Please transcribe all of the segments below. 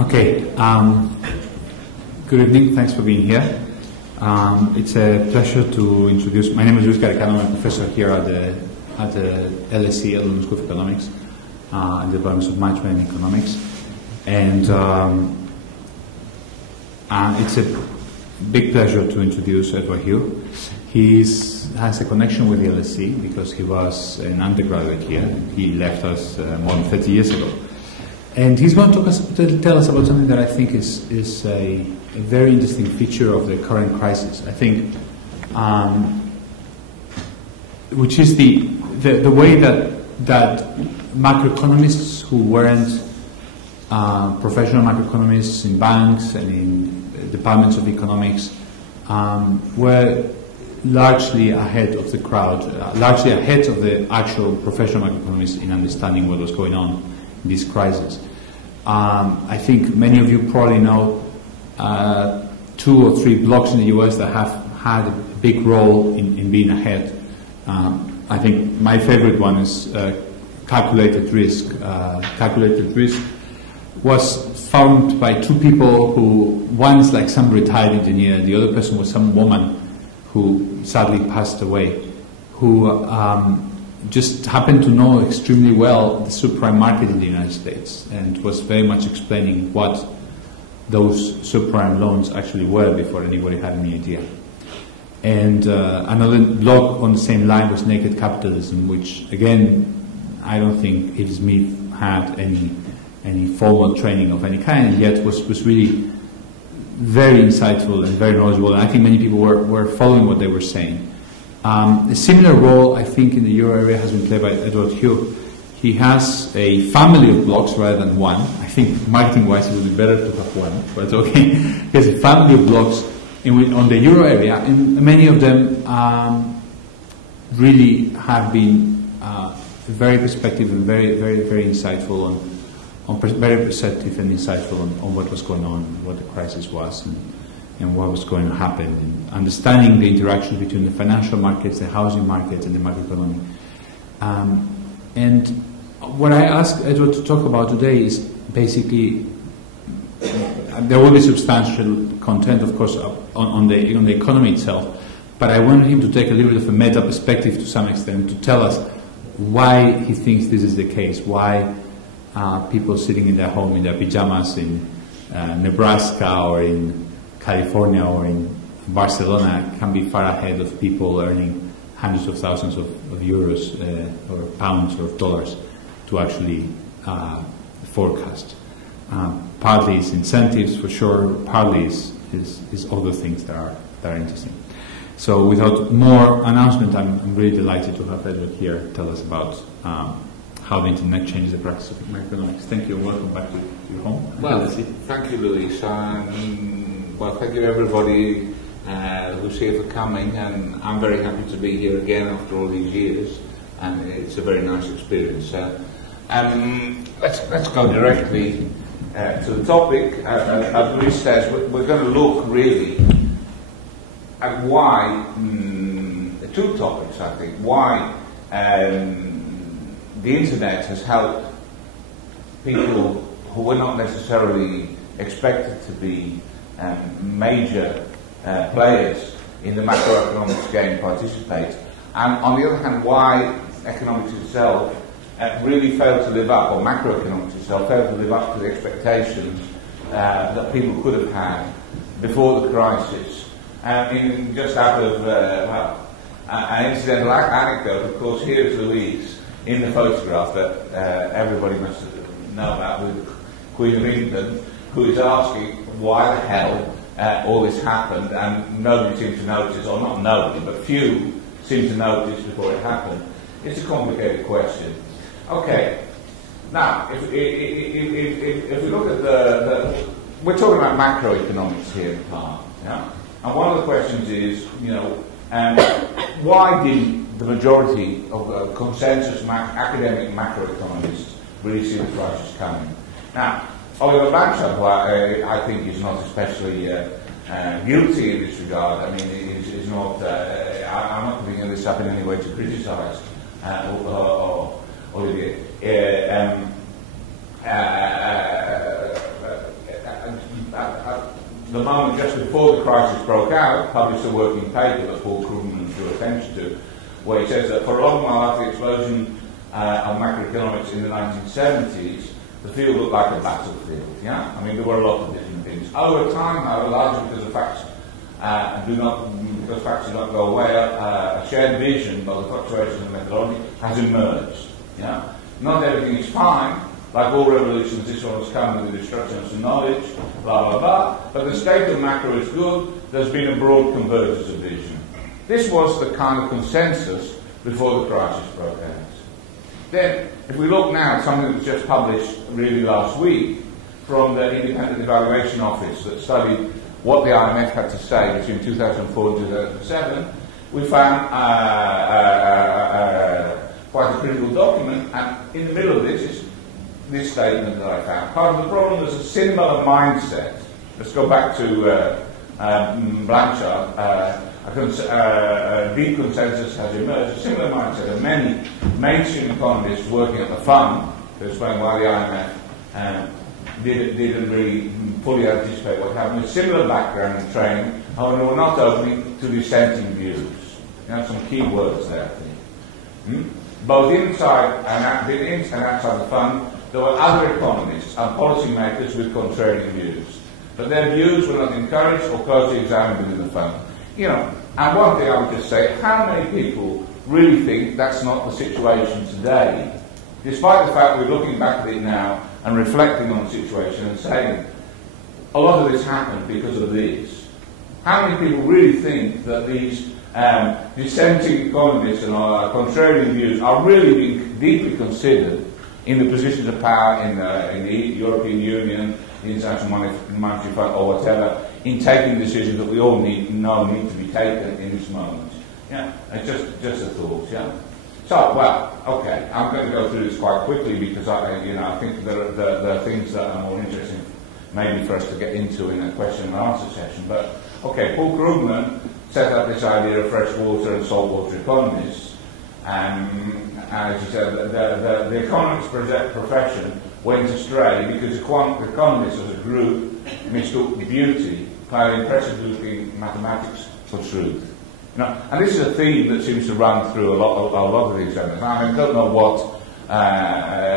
Okay. Good evening. Thanks for being here. It's a pleasure to introduce. My name is Garicano. I'm a professor here at the LSE, London School of Economics, in the departments of Management and Economics, and it's a big pleasure to introduce Edward Hugh. He has a connection with the LSE because he was an undergraduate here. He left us more than 30 years ago. And he's going to tell us about something that I think is a very interesting feature of the current crisis. I think, which is the way that macroeconomists who weren't professional macroeconomists in banks and in departments of economics were largely ahead of the crowd, largely ahead of the actual professional macroeconomists in understanding what was going on in this crisis. I think many of you probably know 2 or 3 blocks in the US that have had a big role in being ahead. I think my favorite one is calculated risk. Calculated risk was found by 2 people who, one's like some retired engineer, and the other person was some woman who sadly passed away, who just happened to know extremely well the subprime market in the United States and was very much explaining what those subprime loans actually were before anybody had any idea. And another block on the same line was naked capitalism, which again, I don't think Adam Smith had any formal training of any kind, and yet was really very insightful and very knowledgeable, and I think many people were following what they were saying. A similar role, I think, in the euro area has been played by Edward Hugh. He has a family of blocks rather than one. I think marketing-wise it would be better to have one, but okay. He has a family of blocks on the euro area, and many of them really have been very perspective and very insightful, very perceptive and insightful on what was going on, what the crisis was, and what was going to happen, and understanding the interaction between the financial markets, the housing markets, and the macroeconomy. And what I asked Edward to talk about today is basically, there will be substantial content, of course, on the economy itself, but I wanted him to take a little bit of a meta perspective to some extent, to tell us why he thinks this is the case, why people sitting in their home in their pajamas in Nebraska or in California or in Barcelona can be far ahead of people earning hundreds of thousands of euros or pounds or dollars to actually forecast. Partly it's incentives for sure, partly is other things that are interesting. So without more announcement, I'm really delighted to have Edward here tell us about how the internet changes the practice of macroeconomics. Thank you, and welcome back to your home. Well, thank you, Luis. Well, thank you everybody who's here for coming, and I'm very happy to be here again after all these years, and it's a very nice experience. Let's go directly to the topic. As Luis says, we're going to look really at why, 2 topics I think, why the internet has helped people who were not necessarily expected to be major players in the macroeconomics game participate, and on the other hand why economics itself really failed to live up, or macroeconomics itself failed to live up to the expectations that people could have had before the crisis. Just out of an incidental anecdote, of course, here's Louise in the photograph that everybody must know about, with the Queen of England, who is asking why the hell all this happened, and nobody seemed to notice, or not nobody, but few seemed to notice before it happened. It's a complicated question. Okay, now if we look at we're talking about macroeconomics here in part, yeah? And one of the questions is, why did the majority of consensus academic macroeconomists really see the crisis coming? Now, Oliver Blanchard, who I think is not especially guilty in this regard. I mean, he's not. I'm not bringing this up in any way to criticise Olivier. the moment just before the crisis broke out, published a working paper that Paul Krugman drew attention to, where he says that for a long while after the explosion of macroeconomics in the 1970s, the field looked like a battlefield. Yeah, I mean there were a lot of different things. Over time, however, largely because the facts because facts do not go away, a shared vision of the fluctuations in methodology has emerged. Yeah, not everything is fine. Like all revolutions, this one has come with the destruction of some knowledge, blah, blah, blah. But the state of macro is good. There's been a broad convergence of vision. This was the kind of consensus before the crisis broke out. Then, if we look now at something that was just published really last week from the Independent Evaluation Office that studied what the IMF had to say between 2004 and 2007, we found quite a critical document, and in the middle of this is this statement that I found. Part of the problem is a similar mindset. Let's go back to Blanchard. A deep consensus has emerged. A similar mindset of many mainstream economists working at the fund to explain why the IMF didn't really fully anticipate what happened. A similar background and training, however, were not opening to dissenting views. You have some key words there, I think. Both inside and outside the fund, there were other economists and policymakers with contrarian views, but their views were not encouraged or closely examined within the fund. You know, and one thing I would just say, how many people really think that's not the situation today, despite the fact we're looking back at it now and reflecting on the situation and saying, a lot of this happened because of this. How many people really think that these dissenting economists and contrarian views are really being deeply considered in the positions of power in the European Union, the International Monetary Fund, or whatever, in taking decisions that we all need to be taken in this moment? Yeah, it's just a thought. Yeah. So, well, okay, I'm going to go through this quite quickly because I think there are things that are more interesting, maybe for us to get into in a question and answer session. But okay, Paul Krugman set up this idea of freshwater and saltwater economists. As you said, the economics profession went astray because economists as a group mistook beauty, playing impressive-looking mathematics for truth. You know, and this is a theme that seems to run through a lot of the examiners. I don't know what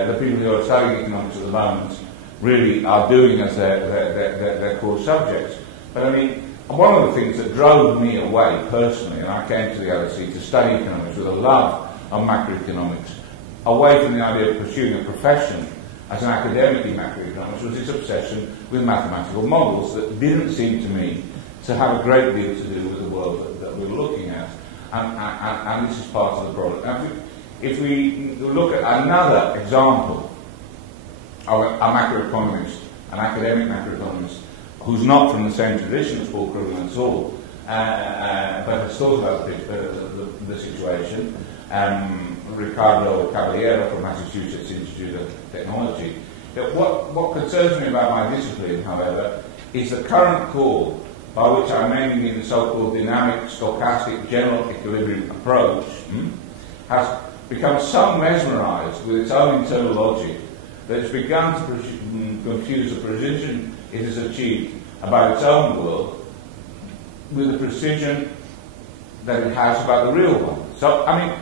the people who are studying economics at the moment really are doing as their core subjects. But I mean, one of the things that drove me away personally, and I came to the LSE to study economics with a love of macroeconomics, away from the idea of pursuing a profession as an academic in macroeconomics, was this obsession with mathematical models that didn't seem to me to have a great deal to do with the world that we're looking at. And this is part of the problem. Now, if we look at another example of a macroeconomist, an academic macroeconomist, who's not from the same tradition as Paul Krugman at all, but has thought about the situation, Ricardo Caballero from Massachusetts Institute of Technology. What concerns me about my discipline, however, is the current call, by which I mainly mean the so-called dynamic, stochastic, general equilibrium approach, has become so mesmerized with its own internal logic that it's begun to confuse the precision it has achieved about its own world with the precision that it has about the real one. So, I mean,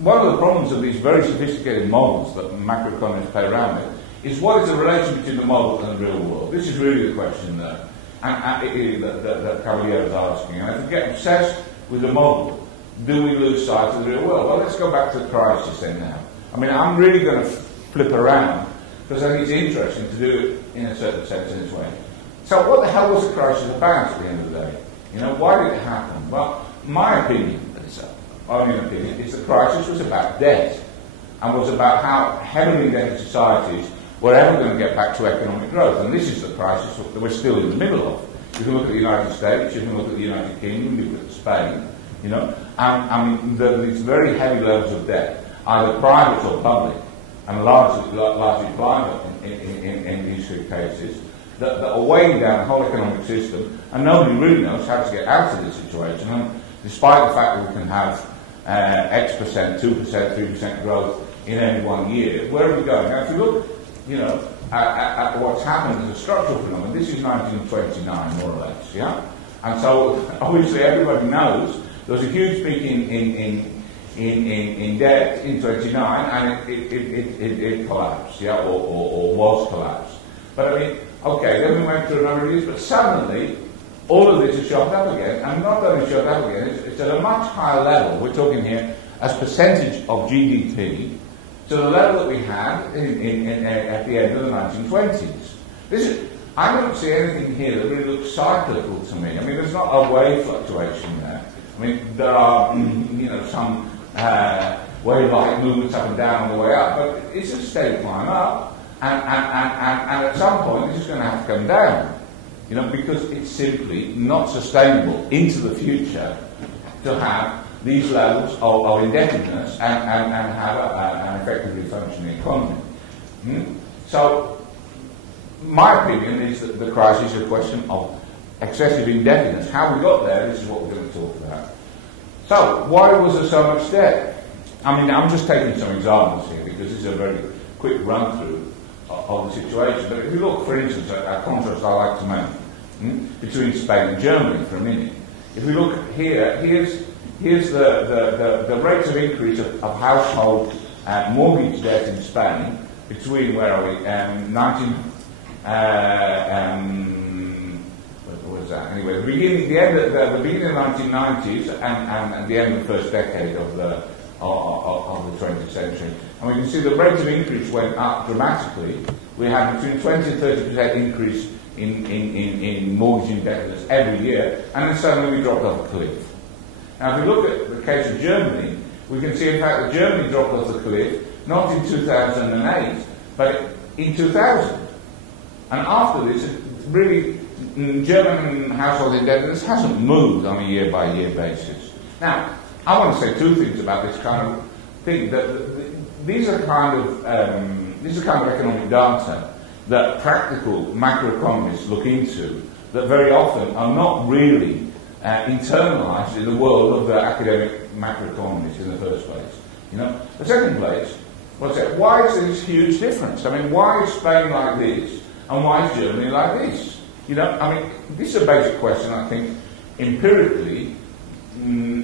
one of the problems of these very sophisticated models that macroeconomists play around with is what is the relation between the model and the real world? This is really the question that Caballero is asking. And if we get obsessed with the model, do we lose sight of the real world? Well, let's go back to the crisis then now. I mean, I'm really going to flip around because I think it's interesting to do it in a certain sense in this way. So what the hell was the crisis about at the end of the day? You know, why did it happen? Well, my opinion, it's only an opinion, is the crisis was about debt and was about how heavily indebted societies were ever going to get back to economic growth. And this is the crisis that we're still in the middle of. You can look at the United States, you can look at the United Kingdom, you can look at Spain, you know, and these very heavy levels of debt, either private or public, and largely private in these two cases, that are weighing down the whole economic system, and nobody really knows how to get out of this situation. And despite the fact that we can have X%, 2%, 3% growth in any one year, where are we going? Now, if you look you know, at what's happened as a structural phenomenon. This is 1929, more or less, yeah? And so, obviously, everybody knows there was a huge peak in debt in 29, and it collapsed, yeah, or was collapsed. But I mean, okay, then we went through a number of years, but suddenly, all of this is shot up again, and not only shot up again, it's at a much higher level. We're talking here as percentage of GDP to the level that we had at the end of the 1920s. I don't see anything here that really looks cyclical to me. I mean, there's not a wave fluctuation there. I mean, there are, you know, some wave-like movements up and down on the way up, but it's a steady climb up, and at some point it's just going to have to come down, you know, because it's simply not sustainable into the future to have these levels of indebtedness and have an effectively functioning economy. So, my opinion is that the crisis is a question of excessive indebtedness. How we got there, this is what we're going to talk about. So, why was there so much debt? I mean, I'm just taking some examples here because this is a very quick run-through of the situation. But if you look, for instance, at a contrast I like to make between Spain and Germany for a minute. If we look here, here's the rates of increase of household mortgage debt in Spain between, where are we, what was that? Anyway, the beginning of the 1990s and the end of the first decade of the 20th century. And we can see the rate of increase went up dramatically. We had between 20 and 30% increase in mortgage indebtedness every year, and then suddenly we dropped off a cliff. Now, if we look at the case of Germany, we can see, in fact, that Germany dropped off the cliff not in 2008, but in 2000. And after this, really, German household indebtedness hasn't moved on a year-by-year basis. Now, I want to say two things about this kind of thing. These are kind of economic data that practical macroeconomists look into that very often are not really internalized in the world of the academic macroeconomists in the first place. You know, the second place, what's that? Why is there this huge difference? I mean, why is Spain like this, and why is Germany like this? You know, I mean, this is a basic question. I think empirically,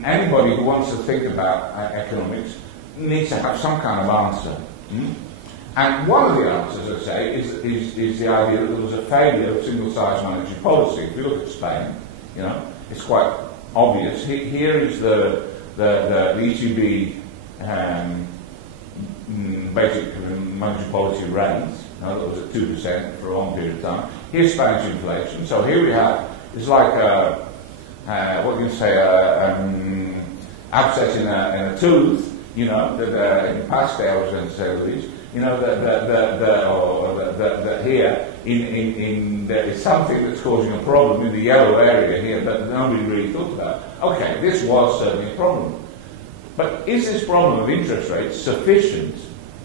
anybody who wants to think about economics needs to have some kind of answer. And one of the answers, I say, is the idea that there was a failure of single-size monetary policy. If you look at Spain, you know, it's quite obvious. Here is the ECB basic monetary policy rate. That was at 2% for a long period of time. Here's Spanish inflation. So here we have, it's like what do you say, abscess in a tooth. You know, in the past day I was going to say these. You know, that here there is something that's causing a problem in the yellow area here that nobody really thought about. Okay, this was certainly a problem. But is this problem of interest rates sufficient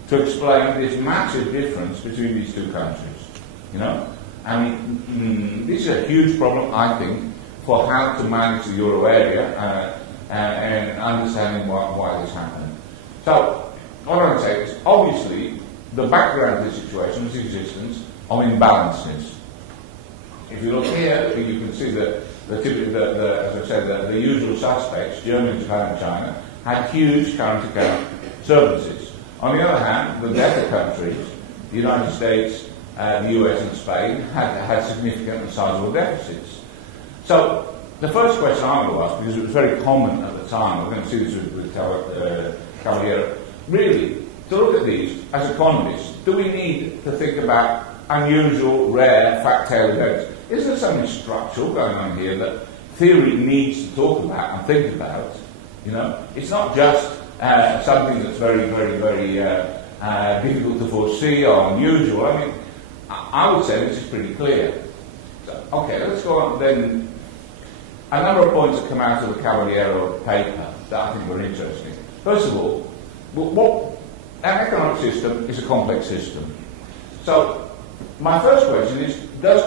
to explain this massive difference between these two countries? You know, I mean, this is a huge problem, I think, for how to manage the euro area and understanding why this happened. So, what I want to say is, obviously, the background of the situation is the existence of imbalances. If you look here, you can see that as I said, the usual suspects, Germany, Japan, and China, had huge current account surpluses. On the other hand, the debtor countries, the United States, the US, and Spain, had significant and sizable deficits. So, the first question I want to ask, because it was very common at the time, we're going to see this with Cavaliero, really, to look at these as economists, do we need to think about unusual, rare, fact-tale events? Is there something structural going on here that theory needs to talk about and think about? You know, it's not just something that's very, very, very difficult to foresee or unusual. I mean, I would say this is pretty clear. So, okay, let's go on then. A number of points that come out of the Cavaliero paper that I think are interesting. First of all, an economic system is a complex system. So, my first question is, does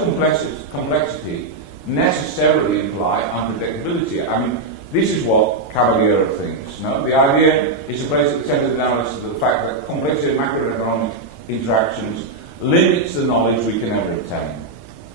complexity necessarily imply unpredictability? I mean, this is what Cavaliero thinks. No? The idea is to place at the centre of the analysis of the fact that complexity of macroeconomic interactions limits the knowledge we can ever obtain.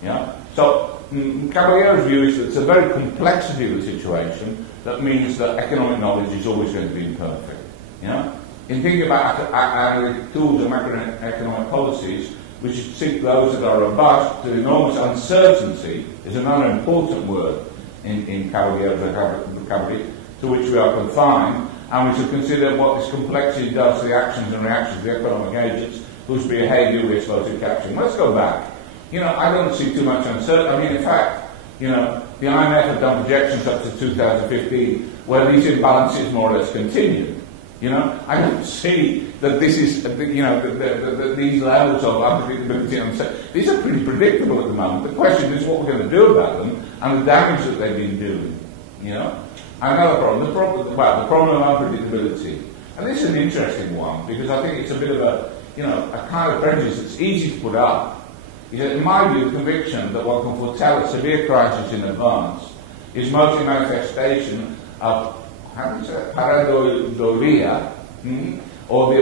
Yeah? So Cavaliero's view is that it's a very complexity of the situation that means that economic knowledge is always going to be imperfect. You know? In thinking about analytic tools and macroeconomic policies, we should seek those that are robust to enormous uncertainty, is another important word in Cavaliero's vocabulary, to which we are confined, and we should consider what this complexity does to the actions and reactions of the economic agents whose behaviour we are supposed to capture. Let's go back. You know, I don't see too much uncertainty. I mean, in fact, you know, the IMF have done projections up to 2015 where these imbalances more or less continue. You know, I don't see that this is, you know, these levels of unpredictability and uncertainty. These are pretty predictable at the moment. The question is what we're going to do about them and the damage that they've been doing. You know, another problem, the problem of unpredictability. And this is an interesting one because I think it's a bit of a, you know, a kind of prejudice that's easy to put up. In my view, the conviction that one can foretell a severe crisis in advance is mostly manifestation of, how do you say it, pareidolia, or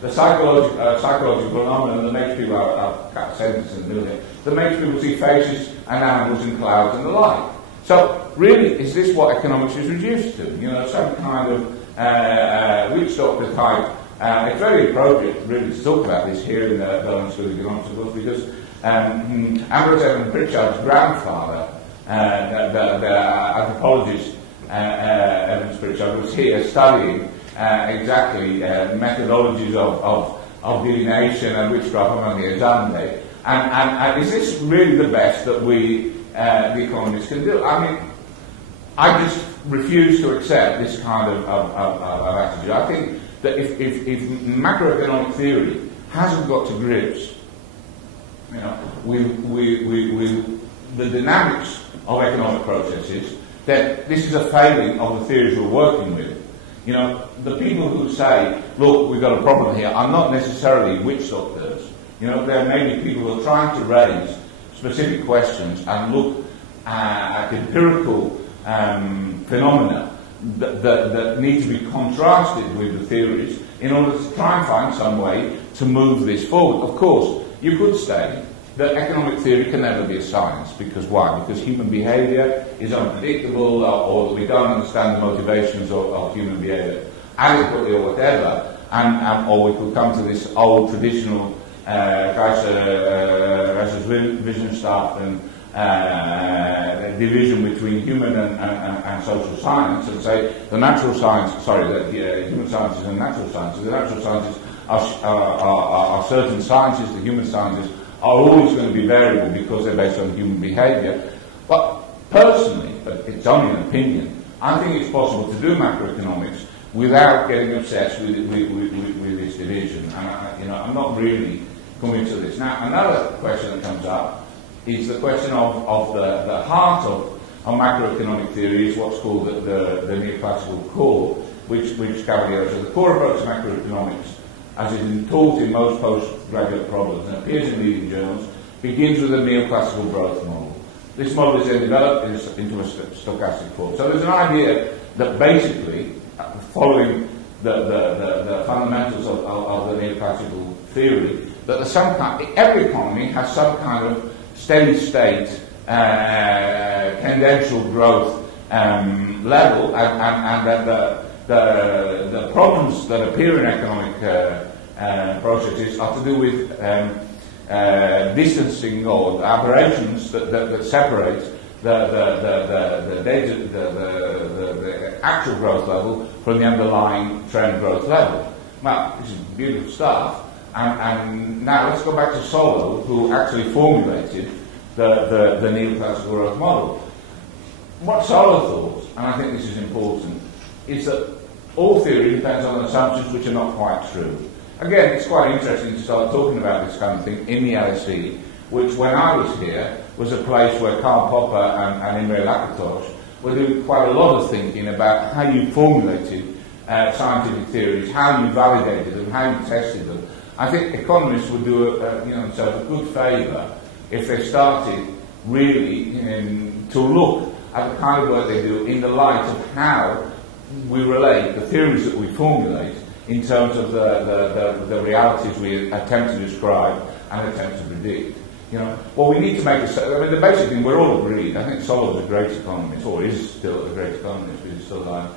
the psychological phenomenon that makes people, I've cut a sentence in the middle here, that makes people see faces and animals and clouds and the like. So, really, is this what economics is reduced to? You know, some kind of witch doctor type. It's very appropriate, really, to talk about this here in the London School of Economics, of course, because Ambrose Evan Pritchard's grandfather, the anthropologist Evans Pritchard, was here studying exactly methodologies of divination and witchcraft among the Azande. And is this really the best that we, the economists, can do? I mean, I just refuse to accept this kind of attitude. I think that if macroeconomic theory hasn't got to grips, you know, with the dynamics of economic processes, then this is a failing of the theories we're working with. You know, the people who say, look, we've got a problem here, are not necessarily witch doctors. You know, there may be people who are trying to raise specific questions and look at empirical phenomena that need to be contrasted with the theories in order to try and find some way to move this forward. Of course, you could say that economic theory can never be a science. Because why? Because human behaviour is unpredictable, or we don't understand the motivations of human behaviour adequately or whatever, or we could come to this old traditional vision stuff and division between human and social science, and say the natural science, human sciences and natural sciences. The natural sciences are certain sciences, the human sciences are always going to be variable because they're based on human behaviour. But personally, but it's only an opinion, I think it's possible to do macroeconomics without getting obsessed with this division. And I'm not really convinced of this. Now, another question that comes up is the question of the heart of macroeconomic theory is what's called the neoclassical core, which Cavaliero says the core approach to macroeconomics, as it is taught in most postgraduate programs and appears in leading journals, begins with a neoclassical growth model. This model is then developed into a stochastic form. So there's an idea that basically, following the fundamentals of the neoclassical theory, that every economy has some kind of steady state, tendential growth level, and that the problems that appear in economic processes are to do with distancing or aberrations that separate the actual growth level from the underlying trend growth level. Well, this is beautiful stuff. And now let's go back to Solow, who actually formulated the neoclassical growth model. What Solow thought, and I think this is important, is that all theory depends on assumptions which are not quite true. Again, it's quite interesting to start talking about this kind of thing in the LSE, which when I was here was a place where Karl Popper and Imre Lakatos were doing quite a lot of thinking about how you formulated scientific theories, how you validated them, how you tested them. I think economists would do themselves a good favour if they started really to look at the kind of work they do in the light of how we relate the theories that we formulate in terms of the realities we attempt to describe and attempt to predict. You know, well, we need to make the basic thing, we're all agreed. I think Solomon's a great economist, or is still a great economist, but he's still alive.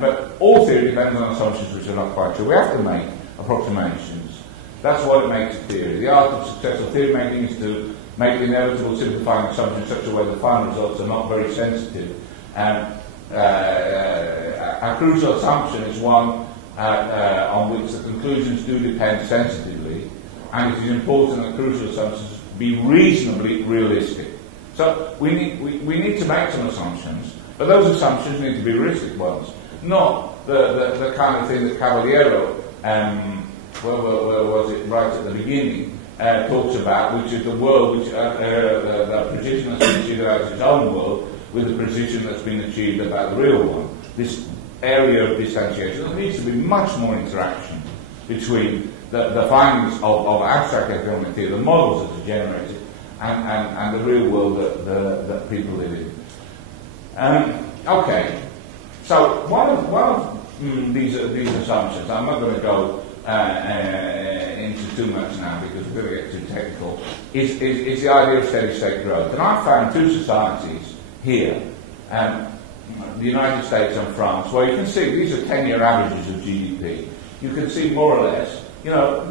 But all theory depends on assumptions which are not quite true. We have to make approximations. That's what it makes a theory. The art of successful theory making is to make the inevitable simplifying assumptions in such a way that the final results are not very sensitive. A crucial assumption is one on which the conclusions do depend sensitively, and it is important that crucial assumptions be reasonably realistic. So we need to make some assumptions, but those assumptions need to be realistic ones, not the kind of thing that Cavaliero, where was it, right at the beginning, talks about, which is the world, which the precision that's been achieved about its own world, with the precision that's been achieved about the real one. This area of distantiation. There needs to be much more interaction between the findings of abstract economic theory, the models that are generated, and the real world that people live in. Okay, so one of these assumptions, I'm not going to go into too much now because we're going to get too technical, is the idea of steady state growth. And I found two societies here, the United States and France, where you can see these are 10-year averages of GDP. You can see more or less, you know,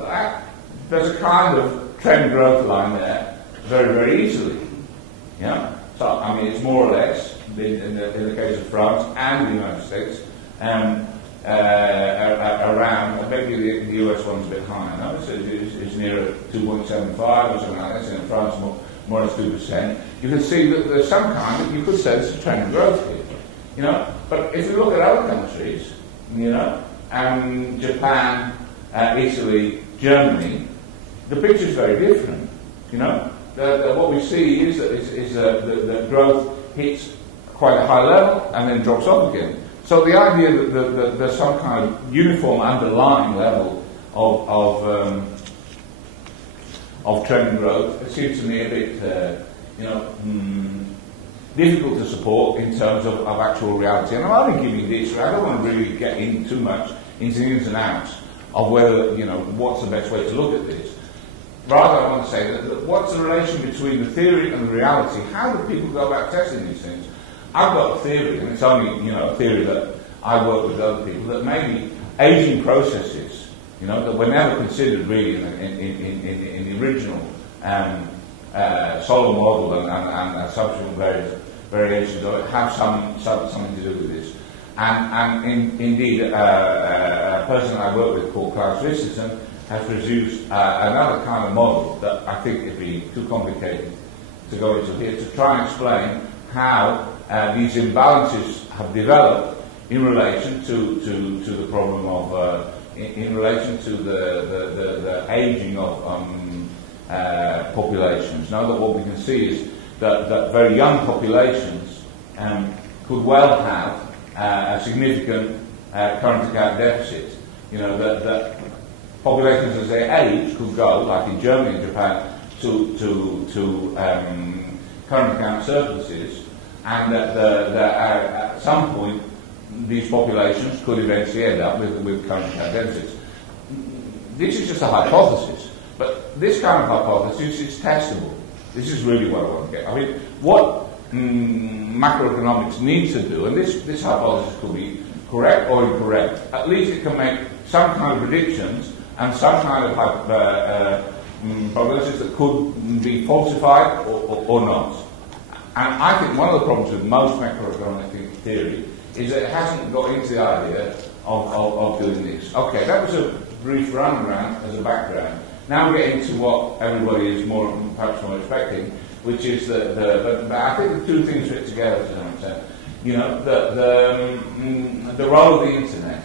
there's a kind of trend growth line there very, very easily. You know? So, I mean, it's more or less, in the case of France and the United States, around, maybe the US one's a bit higher, no? It's nearer 2.75 or something like that, in France more or less 2%. You can see that there's some kind of, you could say there's a trend of growth here. You know, but if you look at other countries, you know, Japan, Italy, Germany, the picture is very different. You know, what we see is that the growth hits quite a high level and then drops off again. So the idea that there's some kind of uniform underlying level of trend growth, it seems to me a bit, you know, difficult to support in terms of actual reality. And I'm only giving this, I don't want to really get in too much into the ins and outs of whether, you know, what's the best way to look at this. Rather, I want to say that what's the relation between the theory and the reality? How do people go about testing these things? I've got a theory, and it's only, you know, a theory that I work with other people, that maybe aging processes, you know, that were never considered really in the original Solow model and subsequent variations of it, have something to do with this. And indeed, a person I work with called Klaus Christensen has produced another kind of model that I think would be too complicated to go into here, to try and explain how these imbalances have developed in relation to the problem of, in relation to the aging of populations. Now that what we can see is that very young populations could well have a significant current account deficit. You know, that populations as they age could go, like in Germany and Japan, to current account surpluses, and that at some point these populations could eventually end up with current account deficits. This is just a hypothesis, but this kind of hypothesis is testable. This is really what I want to get. I mean, what macroeconomics needs to do, and this hypothesis could be correct or incorrect, at least it can make some kind of predictions and some kind of prognosis that could be falsified or not. And I think one of the problems with most macroeconomic theory is that it hasn't got into the idea of doing this. Okay, that was a brief runaround as a background. Now we get into what everybody is perhaps more expecting, which is but I think the two things fit together to some extent. You know, the role of the internet.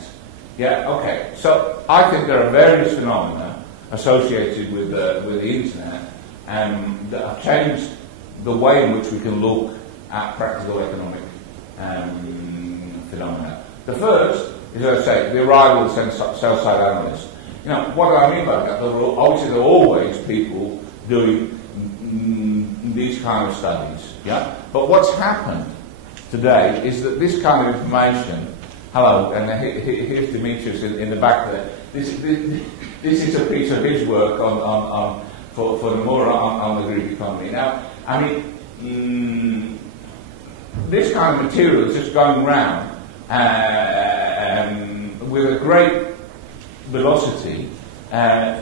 Yeah, okay. So I think there are various phenomena associated with the internet that have changed the way in which we can look at practical economic phenomena. The first is, as I say, the arrival of sell-side analysts. You know, what do I mean by that? Obviously, there are always people doing these kind of studies. Yeah. But what's happened today is that this kind of information hello, and here's Demetrius in the back there. This is a piece of his work for the more on the Greek economy. Now, I mean, this kind of material is just going around with a great velocity and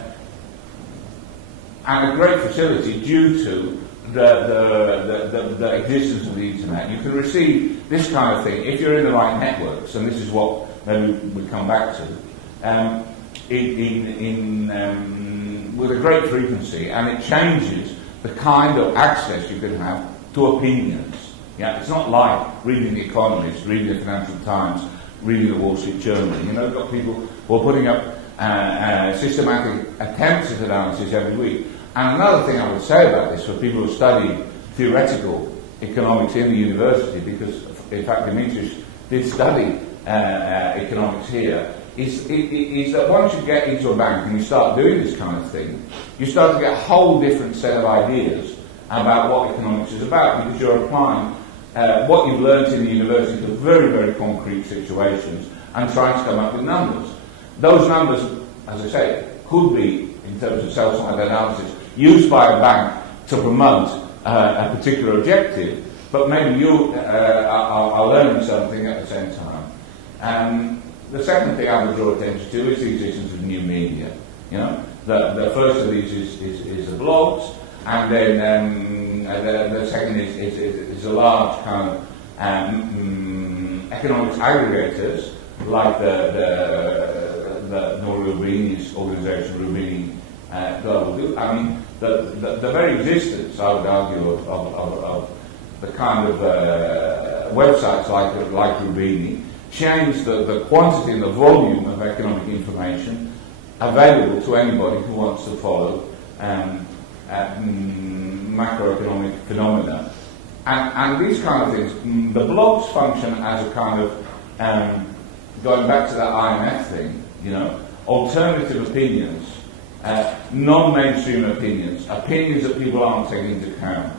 a great facility due to the existence of the internet. You can receive this kind of thing if you're in the right networks, and this is what maybe we come back to, with a great frequency, and it changes the kind of access you can have to opinions. Yeah, it's not like reading The Economist, reading the Financial Times, reading the Wall Street Journal. You know, you've got people who are putting up systematic attempts at analysis every week. And another thing I would say about this for people who study theoretical economics in the university, because in fact Demetrius did study economics here, is that once you get into a bank and you start doing this kind of thing, you start to get a whole different set of ideas about what economics is about, because you're applying what you've learned in the university to very, very concrete situations and trying to come up with numbers. Those numbers, as I say, could be, in terms of sell-side analysis, used by a bank to promote a particular objective, but maybe you are learning something at the same time. The second thing I would draw attention to is the existence of new media. You know, the first of these is the blogs, and then the second is a large kind of economics aggregators, like the Nora Rubini's organisation, Rubini Global Good. I mean, the very existence, I would argue, of the kind of websites like Rubini changed the quantity and the volume of economic information available to anybody who wants to follow macroeconomic phenomena. And these kind of things, the blogs function as a kind of, going back to that IMF thing, you know, alternative opinions, non-mainstream opinions that people aren't taking into account.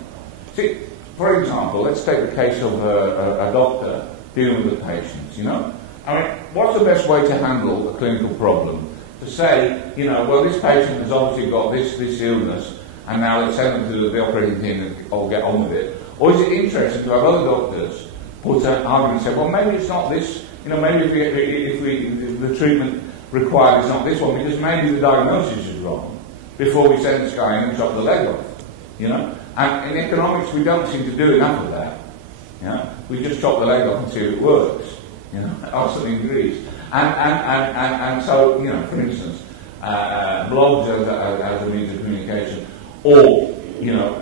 See, for example, let's take the case of a doctor dealing with the patients, you know. I mean, what's the best way to handle a clinical problem? To say, you know, well, this patient has obviously got this illness, and now let's send them to the operating team and all get on with it. Or is it interesting to have other doctors put an argument and say, well, maybe it's not this, you know, maybe if the treatment required is not this one, because maybe the diagnosis is wrong, before we send this guy in and chop the leg off, you know. And in economics, we don't seem to do enough of that. You know? We just chop the leg off and see if it works, you know, also in Greece. And so, you know, for instance, blogs as a means of communication, or, you know,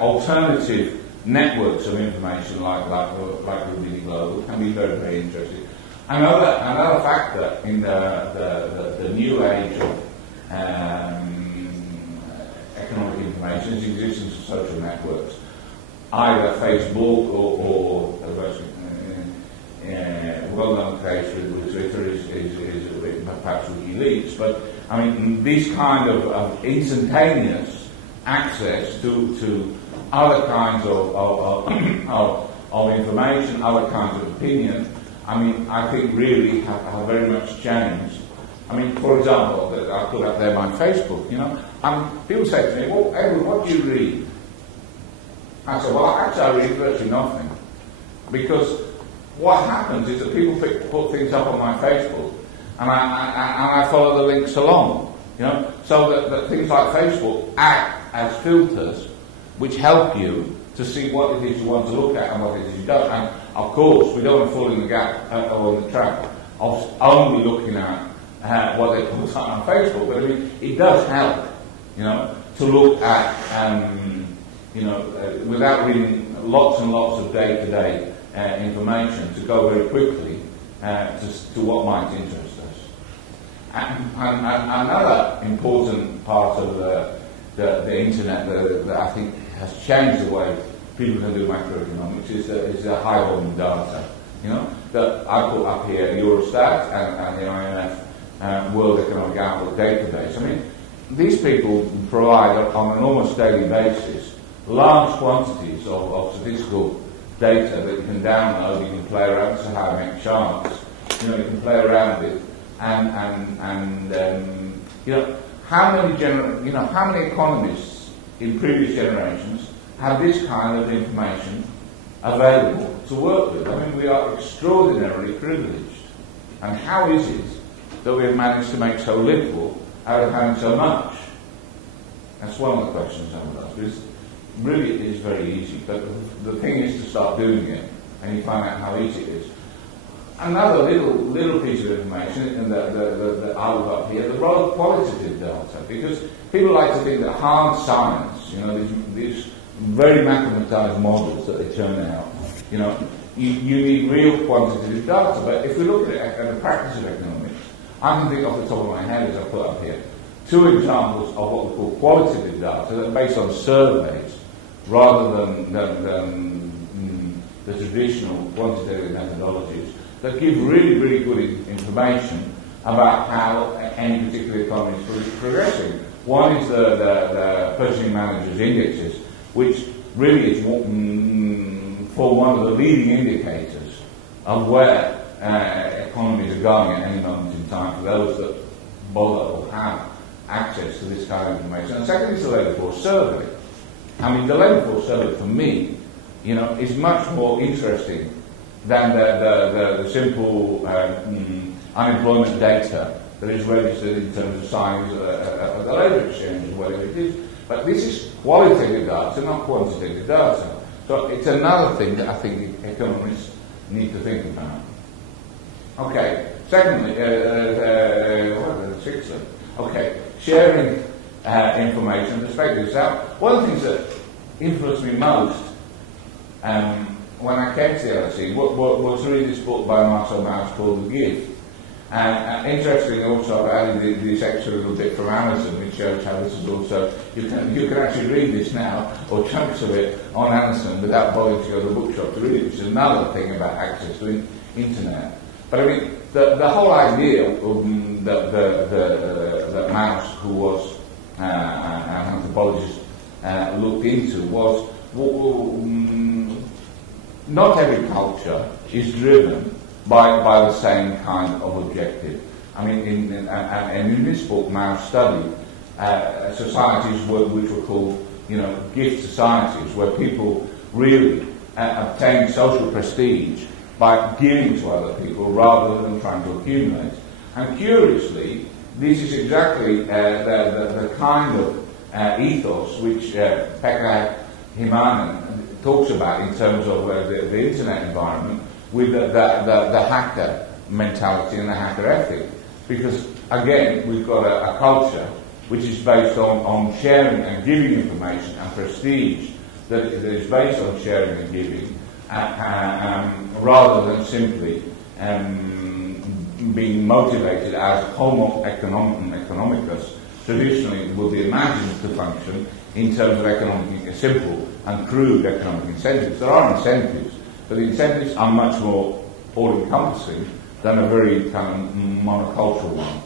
alternative networks of information like Rubini Global can be very, very interesting. Another factor in the new age of economic information is the existence of social networks. Either Facebook or well-known case with Twitter is perhaps WikiLeaks, but I mean these kind of instantaneous access to other kinds of information, other kinds of opinion, I mean, I think really have very much changed. I mean, for example, I put up there my Facebook, you know, people say to me, well, Edward, what do you read? I said, well, actually I read virtually nothing. Because what happens is that people put things up on my Facebook, and I follow the links along, you know, so that things like Facebook act as filters which help you to see what it is you want to look at and what it is you don't. And of course, we don't want to fall in the gap or in the trap of only looking at what they put on Facebook, but I mean, it does help, you know, to look at, you know, without reading lots and lots of day-to-day information, to go very quickly to what might interest us. And another important part of the internet that I think has changed the way people can do macroeconomics is the high volume data. You know, that I put up here Eurostat and the IMF World Economic Outlook database. I mean, these people provide on an almost daily basis large quantities of statistical data that you can download, you can play around. This is how I make charts. You know, you can play around with, and you know, how many economists in previous generations have this kind of information available to work with? I mean, we are extraordinarily privileged. And how is it that we have managed to make so little out of having so much? That's one of the questions I would ask. Because really, it is very easy. But the thing is to start doing it, and you find out how easy it is. Another little piece of information that I would up here, the role of qualitative data, because people like to think that hard science, you know, these very mathematized models that they turn out, you know, you need real quantitative data. But if we look at the practice of economics, I can think off the top of my head, as I put up here, two examples of what we call qualitative data that are based on surveys rather than the traditional quantitative methodologies that give really, really good information about how any particular economy is progressing. One is the Purchasing Managers Indexes, which really is for one of the leading indicators of where economies are going at any moment in time for those that bother or have access to this kind of information. And second is the Labour Force Survey. I mean, the Labour Force Survey, for me, you know, is much more interesting than the simple unemployment data that is registered in terms of signings at the labour exchange or whatever it is. But this is qualitative data, not quantitative data. So it's another thing that I think economists need to think about. Okay, secondly, sixthly, okay, sharing information and perspectives. Now, one of the things that influenced me most when I came to the LSE was to read this book by Marcel Mauss called The Gift. And interestingly also I've added this extra little bit from Amazon, which shows how this is also, you can actually read this now, or chunks of it, on Amazon without bothering to go to the bookshop to read it, which is another thing about access to internet. But I mean, the whole idea that Mauss, who was an anthropologist, looked into was not every culture is driven by the same kind of objective. I mean, in this book, Mauss studied societies which were called, you know, gift societies, where people really obtain social prestige by giving to other people rather than trying to accumulate. And curiously, this is exactly the kind of ethos which Pekka Himanen talks about in terms of the internet environment, with the hacker mentality and the hacker ethic. Because, again, we've got a culture which is based on sharing and giving information and prestige that is based on sharing and giving, rather than simply being motivated as homo economicus traditionally would be imagined to function in terms of simple and crude economic incentives. There are incentives, but the incentives are much more all-encompassing than a very kind of monocultural one.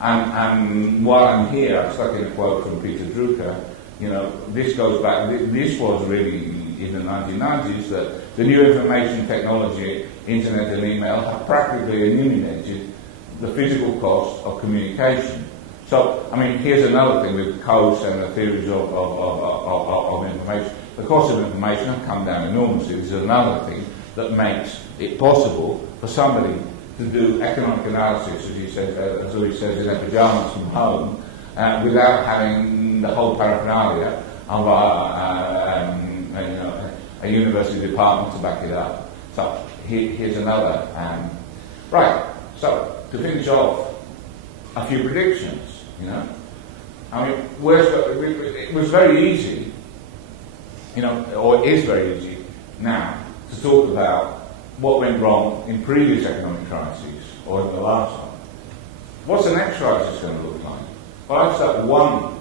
And while I'm here, I've stuck in a quote from Peter Drucker. You know, this goes back, this was really in the 1990s, that the new information technology, internet and email, have practically eliminated the physical cost of communication. So, I mean, here's another thing with codes and the theories of information. The cost of information have come down enormously. This is another thing that makes it possible for somebody to do economic analysis, as he says in their pajamas from home, without having the whole paraphernalia of a university department to back it up. So here's another. Right. So to finish off, a few predictions. You know, I mean, it was very easy, you know, or it is very easy now to talk about what went wrong in previous economic crises or in the last one. What's the next crisis going to look like? Well, I've stuck one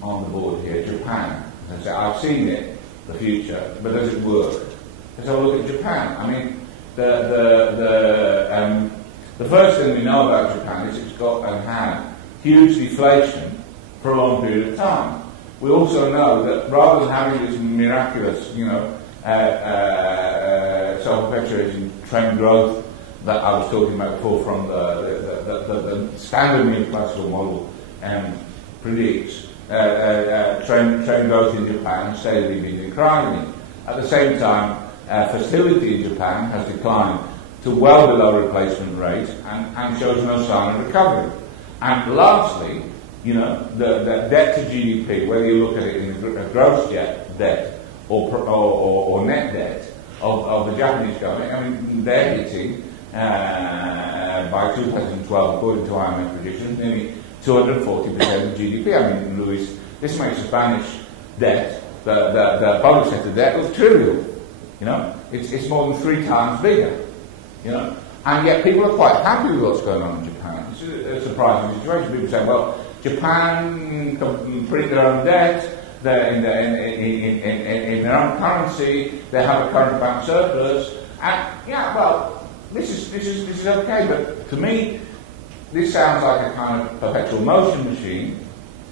on the board here, Japan. And so I've seen it, the future, but does it work? Let's have a look at Japan. I mean, the first thing we know about Japan is it's got and had huge deflation for a long period of time. we also know that rather than having this miraculous, self-perpetuating trend growth that I was talking about before from the standard neoclassical model predicts, trend growth in Japan steadily been declining. At the same time, fertility in Japan has declined to well below replacement rate and shows no sign of recovery. And largely, the debt to GDP, whether you look at it in a gross debt or net debt of the Japanese government, I mean, they're hitting, by 2012, according to IMF predictions, nearly 240% of GDP. I mean, Luis, this makes the Spanish debt, the public sector debt, look trivial. It's more than 3 times bigger. And yet people are quite happy with what's going on in Japan. It's a surprising situation. People say, well, Japan can print their own debt, they're in their own currency, they have a current account surplus, and yeah, well, this is okay. But to me, this sounds like a kind of perpetual motion machine,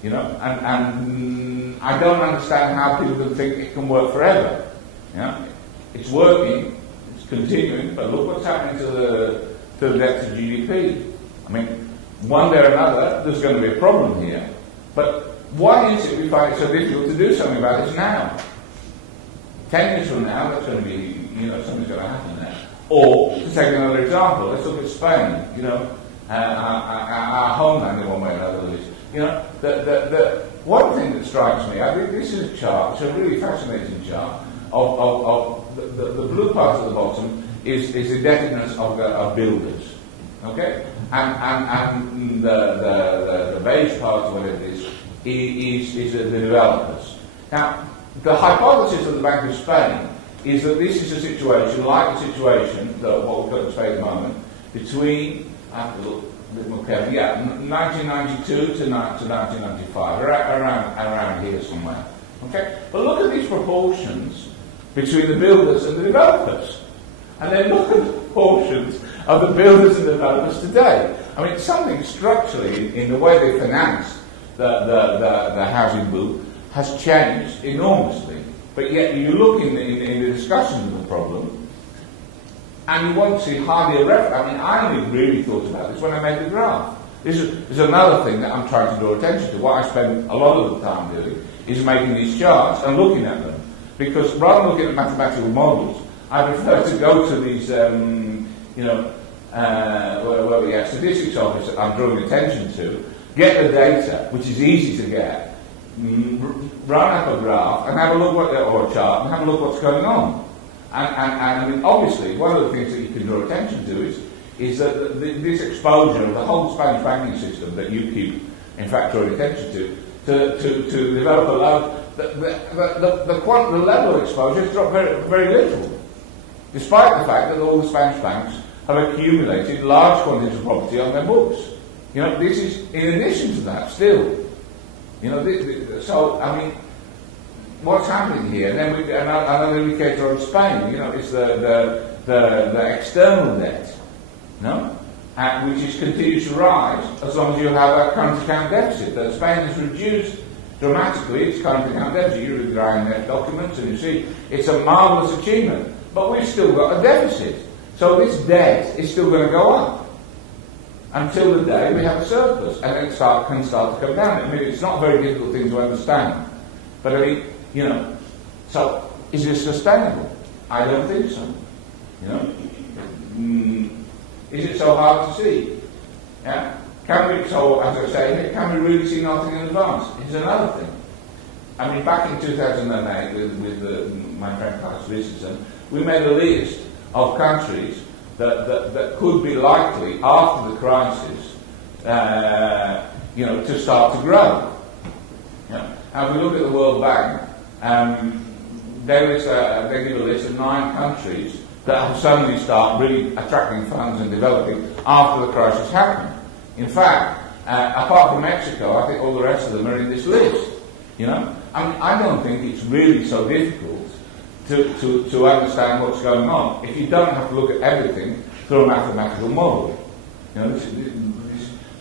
and I don't understand how people can think it can work forever. It's working, it's continuing, but look what's happening to the debt to GDP. I mean, one day or another, there's going to be a problem here. But why is it we find it so difficult to do something about this now? 10 years from now, that's going to be, something's going to happen there. Or, to take another example, let's look at Spain, our homeland in one way or another is, the one thing that strikes me, I think this is a chart, it's a really fascinating chart, of the blue part at the bottom is indebtedness of builders, okay? And the beige part, whatever it is the developers. Now, the hypothesis of the Bank of Spain is that this is a situation like the situation that what we've got in Spain at the moment between, I have to look a bit more carefully, 1992 to 1995, around here somewhere. Okay, but look at these proportions between the builders and the developers, and then look at the proportions of the builders and developers today. I mean, something structurally in the way they finance the housing boom has changed enormously. But yet you look in the discussions of the problem, and you won't see hardly a reference. I mean, I only really thought about this when I made the graph. This is another thing that I'm trying to draw attention to. What I spend a lot of the time doing is making these charts and looking at them. Because rather than looking at mathematical models, I prefer to go to these, where we have statistics office that I'm drawing attention to, get the data, which is easy to get, run up a graph and have a look or a chart and have a look what's going on. And I mean, obviously, one of the things that you can draw attention to is that this exposure of the whole Spanish banking system that you keep, in fact, drawing attention to develop a loan, the level of exposure has dropped very, very little, despite the fact that all the Spanish banks have accumulated large quantities of property on their books. This is in addition to that still. So, I mean, what's happening here? And then another indicator on Spain, is the external debt, which continues to rise as long as you have a current account deficit. That Spain has reduced dramatically its current account deficit. You read the IMF documents and you see it's a marvellous achievement, but we've still got a deficit. So this debt is still going to go up until the day we have a surplus, and then it can start to come down. I mean, it's not a very difficult thing to understand. But I mean, so is it sustainable? I don't think so. Is it so hard to see? Yeah? Can we, so as I say, can we really see nothing in advance? It's another thing. I mean, back in 2008 with my friend Klaus Christensen, we made a list of countries that could be likely after the crisis, to start to grow. And if we look at the World Bank, they give a list of 9 countries that have suddenly started really attracting funds and developing after the crisis happened. In fact, apart from Mexico, I think all the rest of them are in this list. I mean, I don't think it's really so difficult to understand what's going on if you don't have to look at everything through a mathematical model.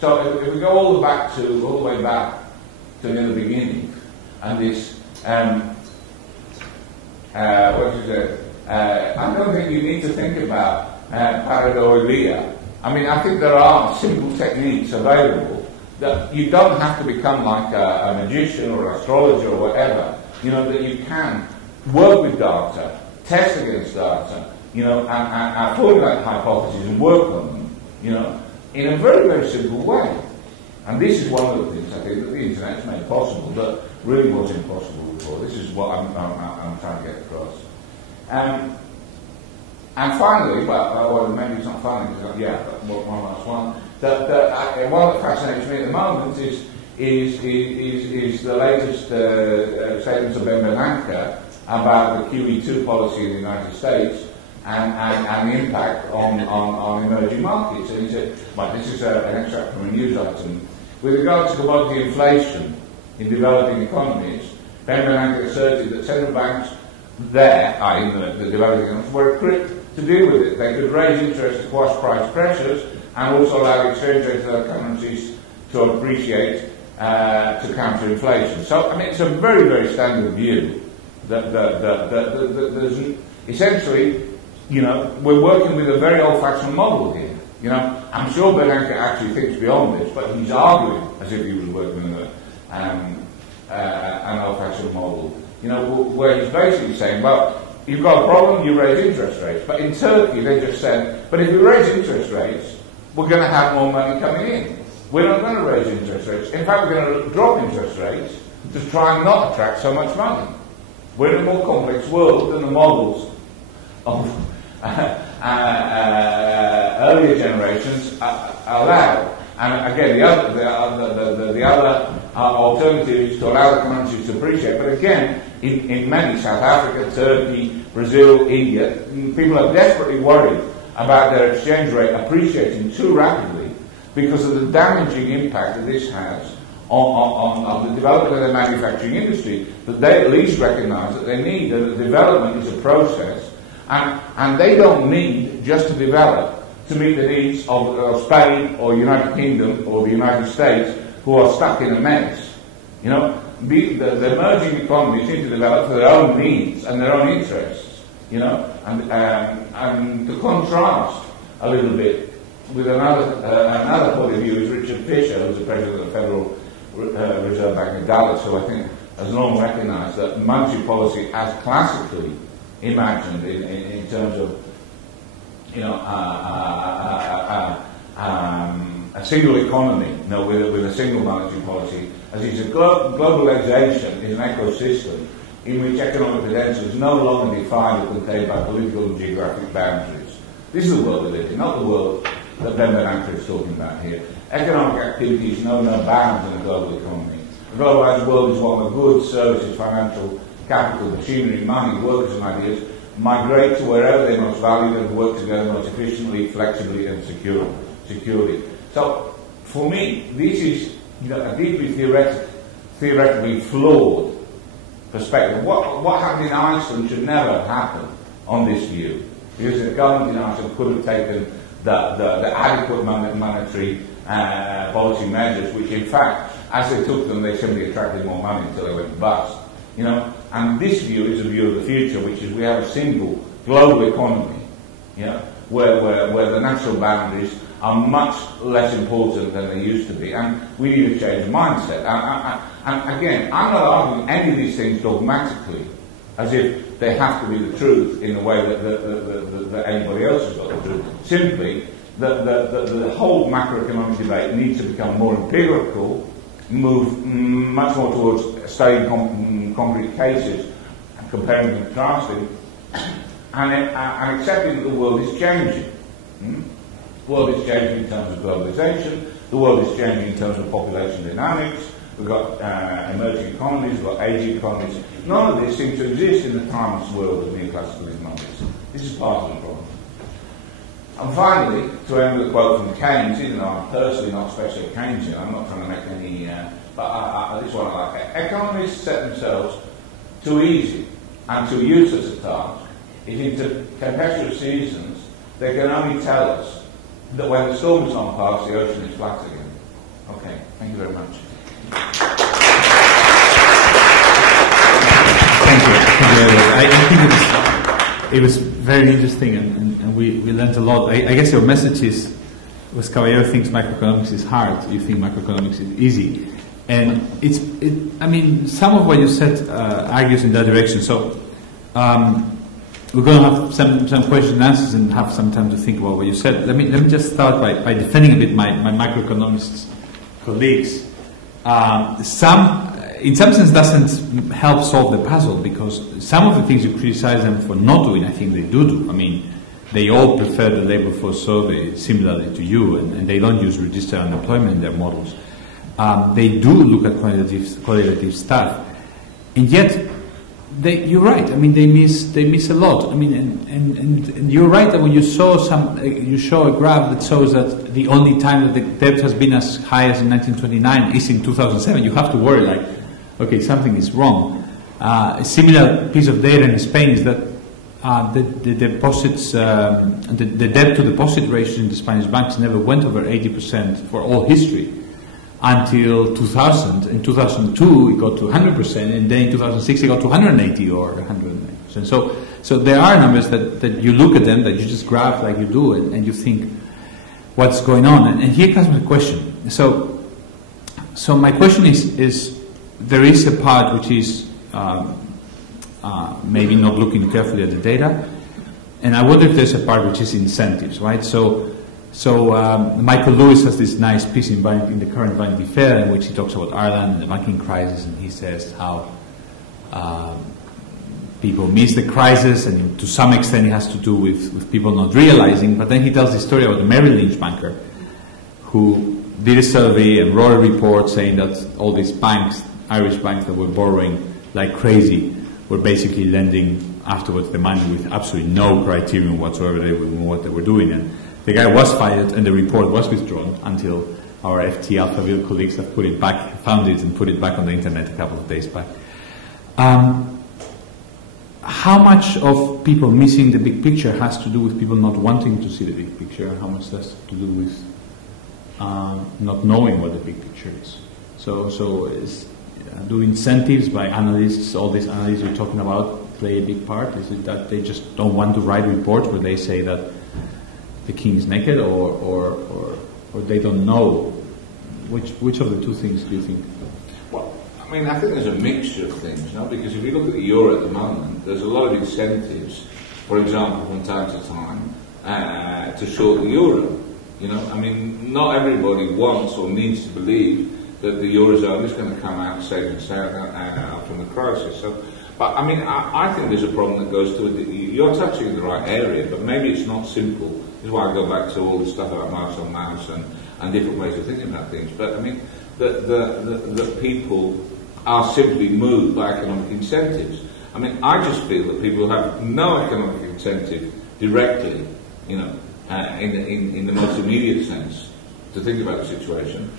So if we go all the way back to the beginning, and this, I don't think you need to think about pareidolia. I mean, I think there are simple techniques available that you don't have to become like a magician or an astrologer or whatever, you know, that you can work with data, test against data, you know, and formulate hypotheses and work on them, you know, in a very, very simple way. And this is one of the things I think that the Internet's made possible that really was impossible before. This is what I'm trying to get across. And finally, well, maybe it's not finally, but one last one. One that fascinates me at the moment is the latest statements of Ben Bernanke about the QE2 policy in the United States and the impact on emerging markets. And he said, well, this is an extract from a news item. With regard to commodity inflation in developing economies, Ben Bernanke asserted that central banks there, i.e. the developing economies, were equipped to deal with it. They could raise interest to quash price pressures and also allow exchange rates of other currencies to appreciate to counter inflation. So, I mean, it's a very, very standard view that there's essentially, you know, we're working with a very old-fashioned model here. You know, I'm sure Bernanke actually thinks beyond this, but he's arguing as if he was working with an old-fashioned model. You know, where he's basically saying, well, you've got a problem, you raise interest rates. But in Turkey, they just said, but if we raise interest rates, we're going to have more money coming in. We're not going to raise interest rates. In fact, we're going to drop interest rates to try and not attract so much money. We're in a more complex world than the models of earlier generations allowed. And again, the other alternative is to allow the currencies to appreciate. But again, in many, South Africa, Turkey, Brazil, India, people are desperately worried about their exchange rate appreciating too rapidly because of the damaging impact that this has on the development of their manufacturing industry, that they at least recognise that they need, that development is a process, and they don't need just to develop to meet the needs of Spain or United Kingdom or the United States, who are stuck in a mess. You know, the emerging economies need to develop for their own needs and their own interests. You know, and to contrast a little bit with another point of view is Richard Fisher, who's the president of the Federal Reserve Bank in Dallas, who I think has long recognised that monetary policy, as classically imagined in terms of, you know, a single economy, you know, with a single monetary policy, as is a globalization is an ecosystem in which economic potential is no longer defined or contained by political and geographic boundaries. This is the world we live in, not the world that Ben Bernanke is talking about here. Economic activities know no bounds in a global economy. A globalized world is one where goods, services, financial capital, machinery, money, workers and ideas migrate to wherever they're most valued and work together most efficiently, flexibly and securely. So, for me, this is, you know, a deeply theoretically flawed perspective. What happened in Iceland should never happen on this view, because the government in Iceland could have taken the adequate monetary policy measures, which in fact, as they took them, they simply attracted more money until they went bust. You know, and this view is a view of the future, which is we have a single global economy, you know, where the national boundaries are much less important than they used to be, and we need to change the mindset. And again, I'm not arguing any of these things dogmatically, as if they have to be the truth in the way that anybody else has got the truth. Simply, the whole macroeconomic debate needs to become more empirical, move much more towards studying concrete cases, and comparing and contrasting, and accepting that the world is changing. The world is changing in terms of globalization, the world is changing in terms of population dynamics, we've got emerging economies, we've got aging economies. None of this seems to exist in the timeless world of neoclassical economics. This is part of the problem. And finally, to end with a quote from Keynes, even though I'm personally not especially Keynesian, I'm not trying to make any, but this one I like. Economists set themselves too easy and too useless a task if in tempestuous seasons they can only tell us that when the storm is on past, the ocean is flat again. Okay, thank you very much. I think it was very interesting, and we learned a lot. I guess your message was Caballero thinks macroeconomics is hard, you think macroeconomics is easy. And I mean, some of what you said argues in that direction. So we're going to have some questions and answers and have some time to think about what you said. Let me just start by defending a bit my macroeconomists colleagues. In some sense, doesn't help solve the puzzle, because some of the things you criticize them for not doing, I think they do. I mean, they all prefer the labor force survey similarly to you, and they don't use registered unemployment in their models. They do look at qualitative stuff, and yet you're right. I mean, they miss a lot. I mean, and you're right that when you show a graph that shows that the only time that the debt has been as high as in 1929 is in 2007, you have to worry, like, okay, something is wrong. A similar piece of data in Spain is that the deposits, the debt to deposit ratio in the Spanish banks never went over 80% for all history until 2000. In 2002, it got to 100%, and then in 2006, it got to 180 or 190%. So there are numbers that you look at them, that you just graph like you do, and you think, what's going on? And here comes my question. So my question is there is a part which is maybe not looking carefully at the data, and I wonder if there's a part which is incentives, right? So Michael Lewis has this nice piece in the current Vanity Fair in which he talks about Ireland and the banking crisis, and he says how people miss the crisis, and to some extent it has to do with people not realizing. But then he tells the story about the Merrill Lynch banker who did a survey and wrote a report saying that all these banks, Irish banks that were borrowing like crazy, were basically lending afterwards the money with absolutely no criterion whatsoever what they were doing. And the guy was fired and the report was withdrawn until our FT Alphaville colleagues have put it back, found it and put it back on the internet a couple of days back. How much of people missing the big picture has to do with people not wanting to see the big picture, and how much has to do with not knowing what the big picture is? Do incentives by analysts, all these analysts you're talking about, play a big part? Is it that they just don't want to write reports where they say that the king is naked, or they don't know? Which of the two things do you think? Well, I mean, I think there's a mixture of things, no? Because if you look at the euro at the moment, there's a lot of incentives, for example, from time to time, to short the euro. You know, I mean, not everybody wants or needs to believe that the eurozone is going to come out safe and sound out from the crisis. So, but I mean, I think there's a problem that goes to it. You're touching in the right area, but maybe it's not simple. This is why I go back to all the stuff about mouse on mouse and different ways of thinking about things. But I mean, the people are simply moved by economic incentives. I mean, I just feel that people who have no economic incentive directly, you know, in the most immediate sense, to think about the situation,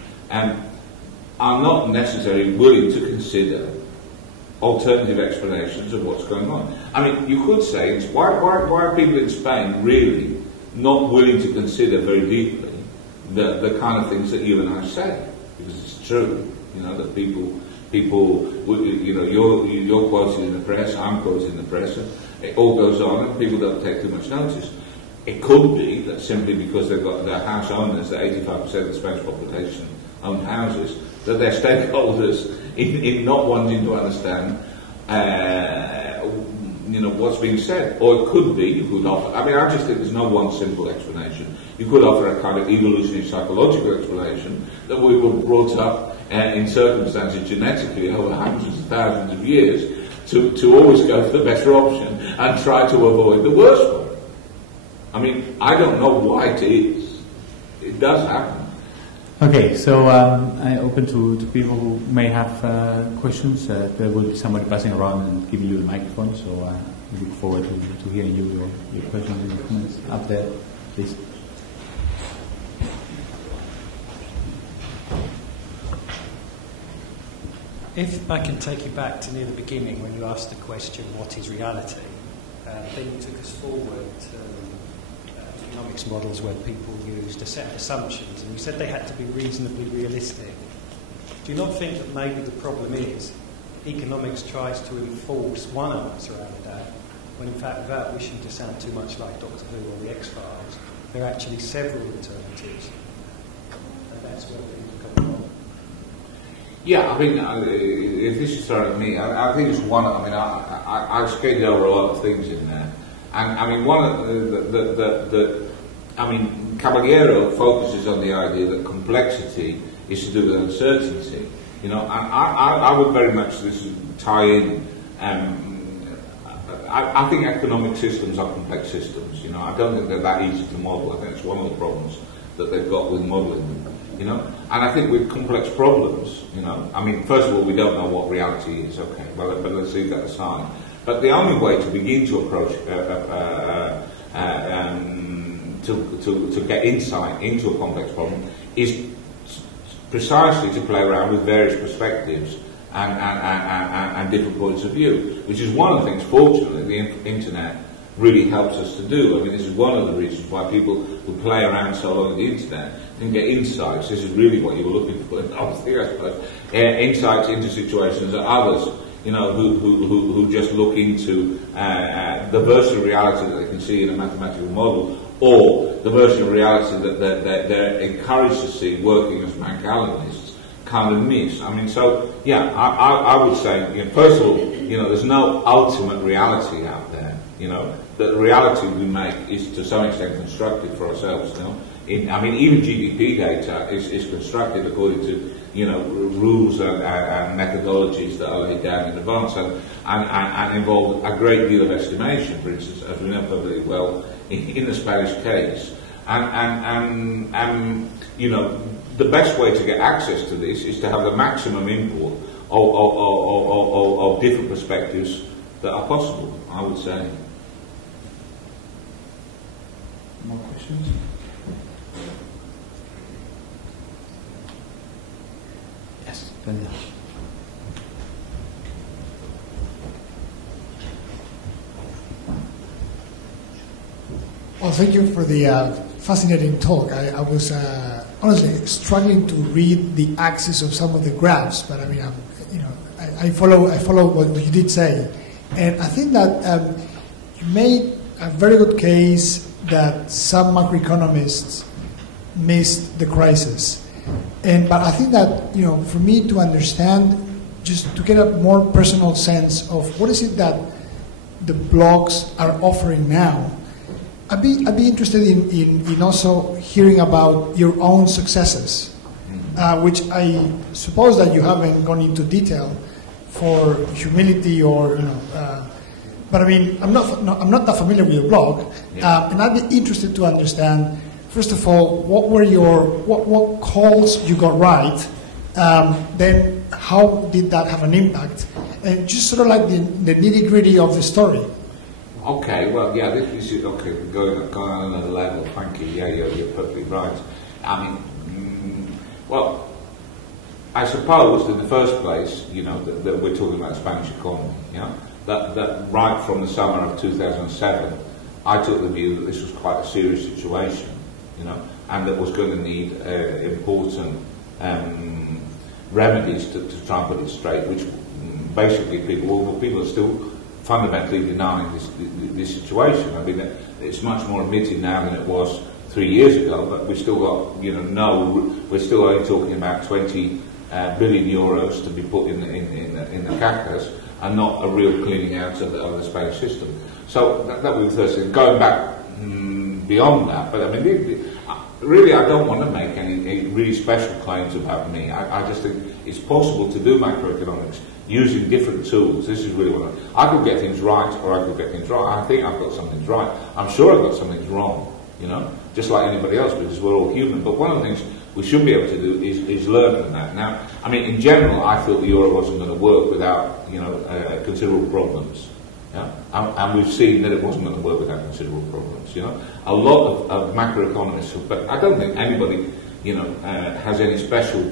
are not necessarily willing to consider alternative explanations of what's going on. I mean, you could say, why are people in Spain really not willing to consider very deeply the kind of things that you and I say? Because it's true, you know, that people, you know, you're quoted in the press, I'm quoted in the press, and it all goes on, and people don't take too much notice. It could be that simply because they've got their house owners, that 85% of the Spanish population own houses, that they're stakeholders in not wanting to understand, you know, what's being said. Or it could be, you could offer, I mean, I just think there's no one simple explanation. You could offer a kind of evolutionary psychological explanation that we were brought up in circumstances genetically over hundreds of thousands of years to always go for the better option and try to avoid the worst one. I mean, I don't know why it is. It does happen. Okay, so I open to people who may have questions. There will be somebody passing around and giving you the microphone, so we look forward to hearing your questions and your comments. Up there, please. If I can take you back to near the beginning when you asked the question, what is reality? Then you took us forward to economics models where people used a set of assumptions, and you said they had to be reasonably realistic. Do you not think that maybe the problem is economics tries to enforce one answer out of that, when in fact, without wishing to sound too much like Doctor Who or the X-Files, there are actually several alternatives. And that's where things go wrong. Yeah, I mean, if this is thrown at me, I think it's one. I mean, I skated over a lot of things in there, and I mean, one of I mean, Caballero focuses on the idea that complexity is to do with uncertainty. You know, and I would very much tie in. I think economic systems are complex systems. You know, I don't think they're that easy to model. I think it's one of the problems that they've got with modelling them. You know, and I think with complex problems, you know, I mean, first of all, we don't know what reality is. Okay, well, but let's leave that aside. But the only way to begin to approach to get insight into a complex problem is precisely to play around with various perspectives and different points of view, which is one of the things, fortunately, the internet really helps us to do. I mean, this is one of the reasons why people who play around so long on the internet can get insights. This is really what you were looking for, obviously, I suppose. Insights into situations that others, you know, who just look into the version of reality that they can see in a mathematical model, or the version of reality that they're encouraged to see working as bank analysts, kind of miss. I mean, so, yeah, I would say, you know, first of all, you know, there's no ultimate reality out there, you know. The reality we make is to some extent constructed for ourselves, you know. I mean, even GDP data is constructed according to, you know, rules and methodologies that are laid down in advance and involve a great deal of estimation, for instance, as we know perfectly well in the Spanish case. And you know, the best way to get access to this is to have the maximum input of different perspectives that are possible, I would say. More questions? Yes, Daniel. Well, thank you for the fascinating talk. I was honestly struggling to read the axis of some of the graphs, but I mean, you know, I follow what you did say, and I think that you made a very good case that some macroeconomists missed the crisis, but I think that, you know, for me to understand, just to get a more personal sense of what is it that the blogs are offering now. I'd be interested in also hearing about your own successes, which I suppose that you haven't gone into detail for humility or, you know, but I mean, I'm not that familiar with your blog, and I'd be interested to understand, first of all, what calls you got right, then how did that have an impact, and just sort of like the nitty-gritty of the story. Okay, well, yeah, this is okay. Going on another level. Thank you. Yeah, you're perfectly right. I mean, well, I suppose in the first place, you know, that we're talking about the Spanish economy. You know, that right from the summer of 2007, I took the view that this was quite a serious situation. You know, and that was going to need important remedies to try and put it straight. Which basically people are still fundamentally denying this situation. I mean, it's much more admitted now than it was 3 years ago, but we've still got, you know, we're still only talking about 20 billion euros to be put in the cacas, and not a real cleaning out of the Spanish system. So that was the first thing. Going back beyond that, but I mean, really, I don't want to make any really special claims about me. I just think it's possible to do macroeconomics using different tools. This is really what I could get things right, or I could get things wrong. I think I've got some things right. I'm sure I've got some things wrong, you know, just like anybody else, because we're all human. But one of the things we should be able to do is learn from that. Now, I mean, in general, I thought the euro wasn't going to work without, you know, considerable problems. Yeah? And we've seen that it wasn't going to work without considerable problems. You know, a lot of macroeconomists, but I don't think anybody, you know, has any special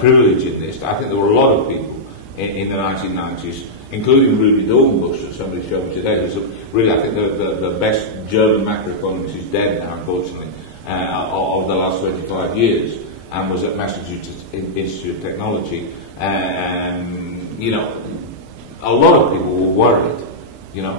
privilege in this. I think there were a lot of people in the 1990s, including Rudy Dornbusch, that somebody showed me today, who's really, I think, the best German macroeconomist who's dead now, unfortunately, of the last 25 years, and was at Massachusetts Institute of Technology. you know, a lot of people were worried, you know,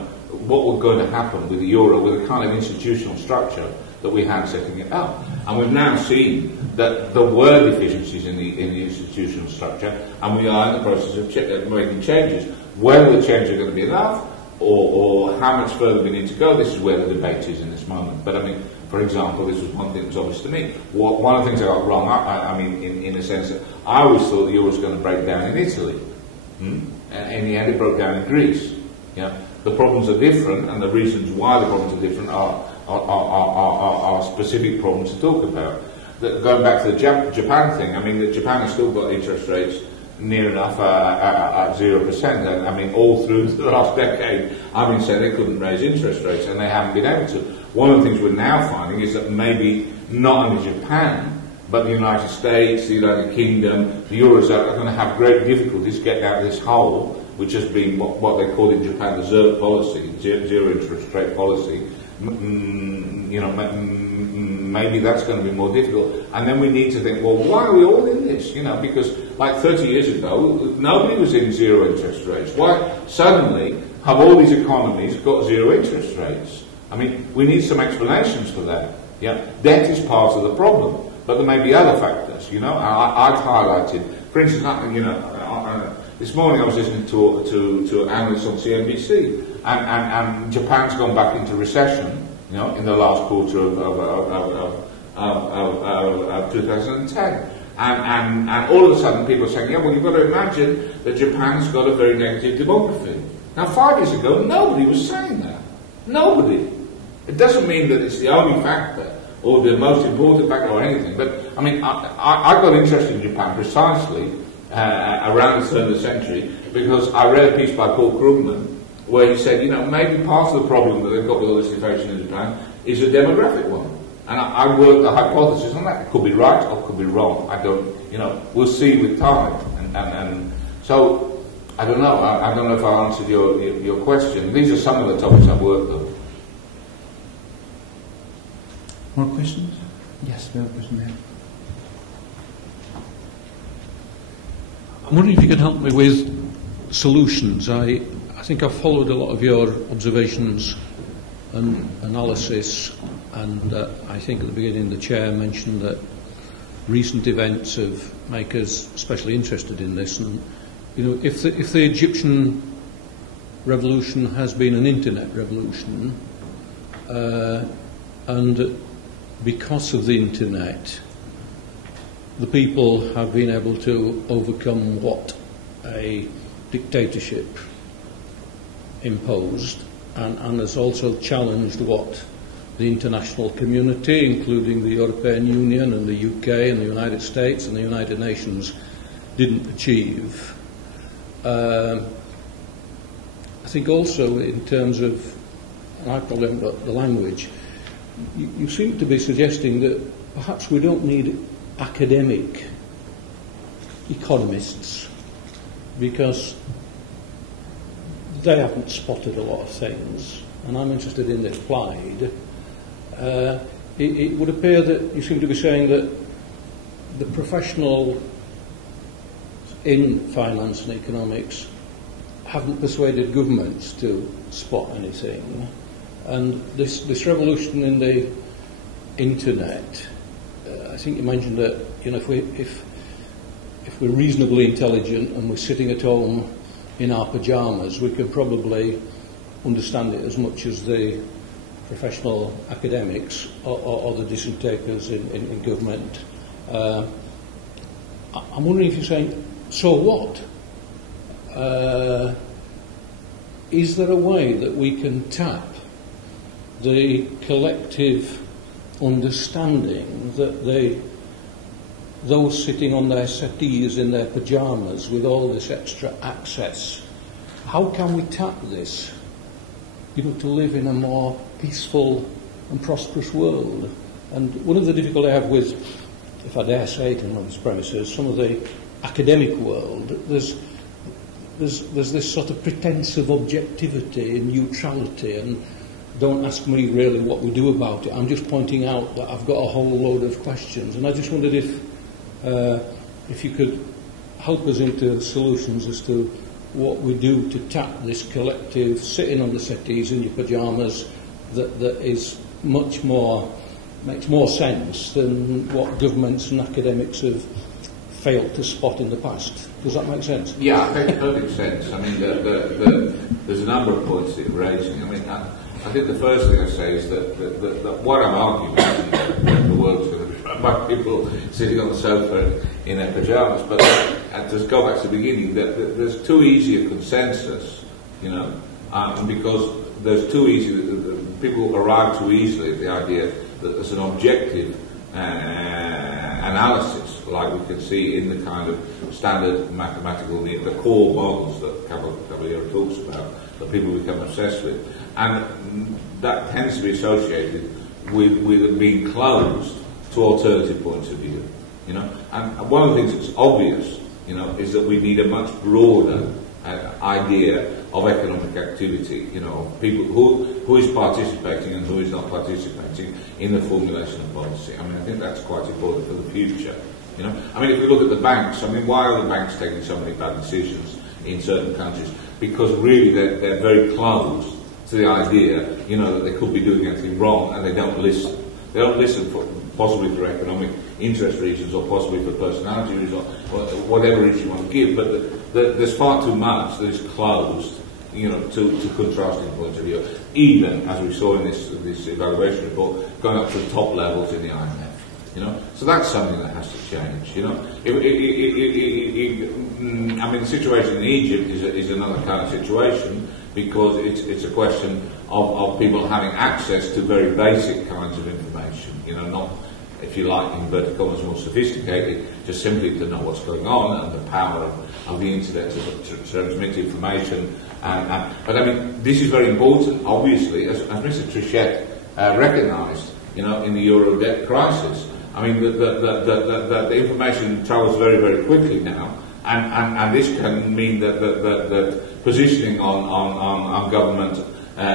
what was going to happen with the euro, with the kind of institutional structure that we had setting it up. And we've now seen that there were deficiencies in the institutional structure, and we are in the process of making changes. Whether the changes are going to be enough, or how much further we need to go, this is where the debate is in this moment. But I mean, for example, this was one thing that was obvious to me. One of the things I got wrong, I mean, in a sense that I always thought the euro was going to break down in Italy. And in the end it broke down in Greece. You know, the problems are different, and the reasons why the problems are different are specific problems to talk about. Going back to the Japan thing, I mean, Japan has still got interest rates near enough at 0%. And I mean, all through the last decade, I've been saying they couldn't raise interest rates, and they haven't been able to. One of the things we're now finding is that maybe not only Japan, but the United States, the United Kingdom, the Eurozone are going to have great difficulties getting out of this hole, which has been what they call in Japan the zero policy, zero interest rate policy. You know, maybe that's going to be more difficult. And then we need to think, well, why are we all in this? You know, because like 30 years ago, nobody was in zero interest rates. Why suddenly have all these economies got zero interest rates? I mean, we need some explanations for that. Yeah, debt is part of the problem, but there may be other factors. You know, I've highlighted, for instance, you know, this morning I was listening to analysts on CNBC, and Japan's gone back into recession. You know, in the last quarter of 2010, and all of a sudden people are saying, yeah, well, you've got to imagine that Japan's got a very negative demography. Now, 5 years ago, nobody was saying that. Nobody. It doesn't mean that it's the only factor or the most important factor or anything, but I mean, I got interested in Japan precisely around the turn of the century because I read a piece by Paul Krugman where he said, you know, maybe part of the problem that they've got with all this inflation in Japan is a demographic one. And I worked the hypothesis on that. It could be right or it could be wrong. I don't, you know, we'll see with time. And so, I don't know. I don't know if I answered your question. These are some of the topics I've worked on. More questions? Yes, we have a question there. I'm wondering if you could help me with solutions. I think I've followed a lot of your observations and analysis, and I think at the beginning the Chair mentioned that recent events have made us especially interested in this. And you know, if the Egyptian revolution has been an internet revolution, and because of the internet, the people have been able to overcome what a dictatorship imposed, and has also challenged what the international community, including the European Union and the UK and the United States and the United Nations, didn't achieve. I think also in terms of, and I probably haven't got the language, you seem to be suggesting that perhaps we don't need academic economists because they haven't spotted a lot of things, and I'm interested in the applied. It would appear that you seem to be saying that the professional in finance and economics haven't persuaded governments to spot anything, and this revolution in the internet, I think you mentioned that, you know, if we're reasonably intelligent and we're sitting at home in our pyjamas, we can probably understand it as much as the professional academics or the decision takers in government. I'm wondering if you're saying, so what? Is there a way that we can tap the collective understanding that those sitting on their settees in their pyjamas with all this extra access, how can we tap this, you know, to live in a more peaceful and prosperous world? And one of the difficulties I have with, if I dare say it in these premises, some of the academic world, there's this sort of pretense of objectivity and neutrality, and don't ask me really what we do about it. I'm just pointing out that I've got a whole load of questions, and I just wondered if you could help us into solutions as to what we do to tap this collective sitting on the settees in your pyjamas that is makes more sense than what governments and academics have failed to spot in the past. Does that make sense? Yeah, it makes perfect sense. I mean, there's a number of points that you're raising. I mean, I think the first thing I say is that what I'm arguing is that the world's going to be run by people sitting on the sofa in their pyjamas. But to go back to the beginning, there's too easy a consensus, you know, because there's too easy, people arrive too easily at the idea that there's an objective analysis, like we can see in the kind of standard mathematical, the core models that Cavaliero talks about, that people become obsessed with. And that tends to be associated with being closed to alternative points of view, you know. And one of the things that's obvious, you know, is that we need a much broader idea of economic activity, you know, people who is participating and who is not participating in the formulation of policy. I mean, I think that's quite important for the future, you know. I mean, if we look at the banks, I mean, why are the banks taking so many bad decisions in certain countries? Because really they're very closed to the idea, you know, that they could be doing anything wrong, and they don't listen. They don't listen possibly for economic interest reasons, or possibly for personality reasons, or whatever reason you want to give, but there's far too much that is closed, you know, to contrasting points of view, even, as we saw in this evaluation report, going up to the top levels in the IMF, you know. So that's something that has to change, you know. I mean, the situation in Egypt is another kind of situation, because it's a question of people having access to very basic kinds of information, you know, not, if you like, in inverted commas, more sophisticated, just simply to know what's going on and the power of the internet to transmit information. But I mean, this is very important, obviously, as Mr. Trichet recognised, you know, in the euro debt crisis. I mean, the information travels very, very quickly now, and this can mean that positioning on government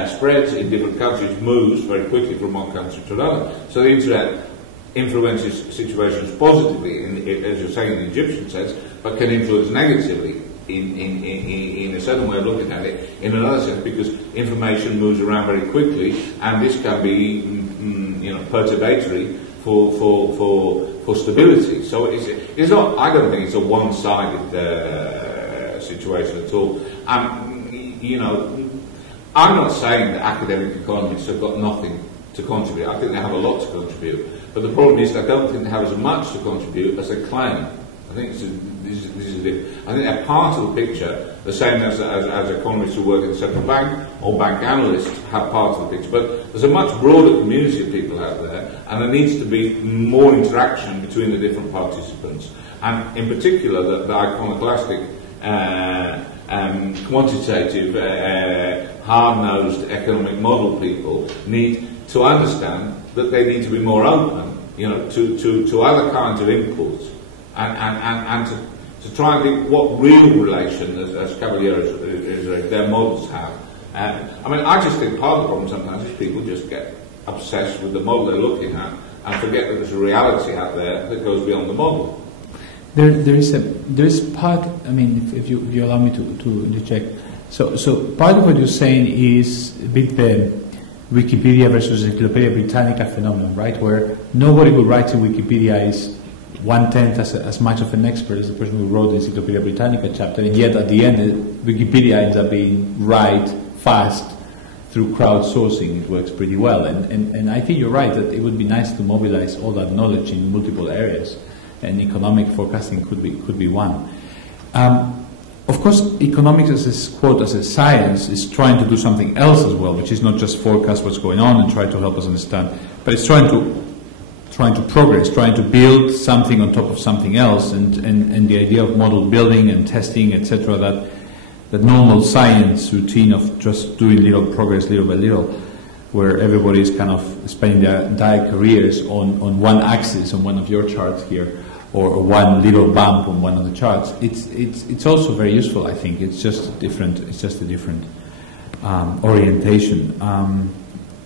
spreads in different countries moves very quickly from one country to another. So the internet influences situations positively, as you're saying, in the Egyptian sense, but can influence negatively in a certain way of looking at it, in another sense, because information moves around very quickly, and this can be, you know, perturbatory for stability. So it's not. I don't think it's a one-sided situation at all. You know, I'm not saying that academic economists have got nothing to contribute. I think they have a lot to contribute. But the problem is, I don't think they have as much to contribute as they claim. I think this is I think they're part of the picture, the same as economists who work in the central bank or bank analysts have part of the picture. But there's a much broader community of people out there, and there needs to be more interaction between the different participants. And in particular, the iconoclastic, quantitative, hard-nosed economic model people need to understand that they need to be more open, you know, to other kinds of inputs, and to try and think what real relation, as Cavaliero is their models have. I mean, I just think part of the problem sometimes is people just get obsessed with the model they're looking at and forget that there's a reality out there that goes beyond the model. There is part. I mean, if you allow me to interject. So part of what you're saying is a bit the Wikipedia versus Encyclopedia Britannica phenomenon, right? Where nobody who writes in Wikipedia is 1/10 as much of an expert as the person who wrote the Encyclopedia Britannica chapter, and yet at the end, Wikipedia ends up being right fast through crowdsourcing. It works pretty well, and I think you're right that it would be nice to mobilize all that knowledge in multiple areas, and economic forecasting could be one. Of course, economics as a science is trying to do something else as well, which is not just forecast what's going on and try to help us understand, but it's trying to progress, trying to build something on top of something else, and the idea of model building and testing, etc., that normal science routine of just doing little progress little by little, where everybody is kind of spending their entire careers on one axis on one of your charts here, or one little bump on one of the charts. It's also very useful, I think. It's just a different orientation.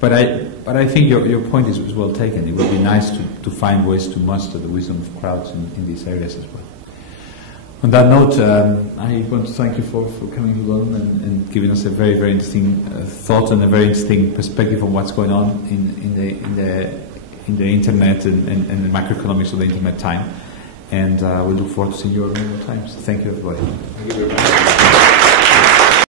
But I think your point is well taken. It would be nice to find ways to muster the wisdom of crowds in these areas as well. On that note, I want to thank you for coming to London and giving us a very, very interesting thought and a very interesting perspective on what's going on in the internet and the macroeconomics of the internet time. And we look forward to seeing you around more times. Thank you, everybody. Thank you very much.